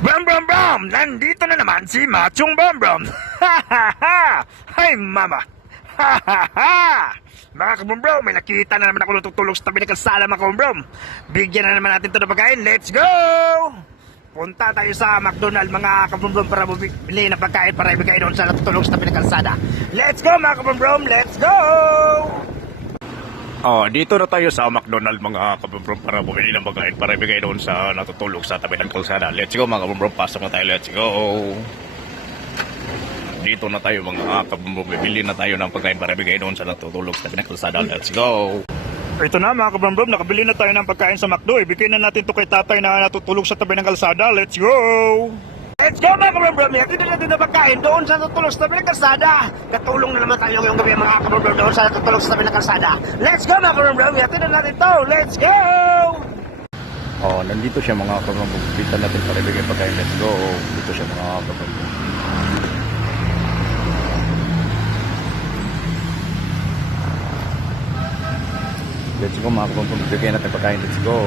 Brum Brum Brum! Nandito na naman si Machong Brum Brum! Ha ha ha! Hay mama! Ha ha ha! Mga kabrumbrom, may nakita na naman ako natutulog sa tabi ng kalsada mga kabrumbrom. Bigyan na naman natin ito ng pagkain. Let's go! Punta tayo sa McDonald mga kabrumbrom para bumili ng pagkain para ibigay doon sa natutulog sa tabi ng kalsada. Let's go mga kabrumbrom! Let's go! Oh, dito na tayo sa McDonald mga kabrumbrom para bumili ng pagkain para ibigay doon sa natutulog sa tabi ng kalsada. Let's go mga kabrumbrom, pasok na tayo. Let's go! Dito na tayo mga kabrumbrom, bibili na tayo ng pagkain para ibigay doon sa natutulog sa tabi ng kalsada. Let's go! Ito na mga kabrumbrom, nakabili na tayo ng pagkain sa McDo. Ibigay na natin to kay tatay na natutulog sa tabi ng kalsada. Let's go! Let's go mga kabrumbrom! Hatid na natin na pagkain doon sa natutulog sa tabi ng kalsada. Katulong na naman tayo yung gabi mga kabrumbrom doon sa natutulog sa tabi ng kalsada. Let's go mga kabrumbrom! Hatid na natin to! Let's go! Oh, nandito siya mga kabrumbrom. Bita natin para ibigay pagkain. Let's go! Dito siya mga kabrumbrom. Let's go mga kabrumbrom. Ibigay natin pagkain. Let's go!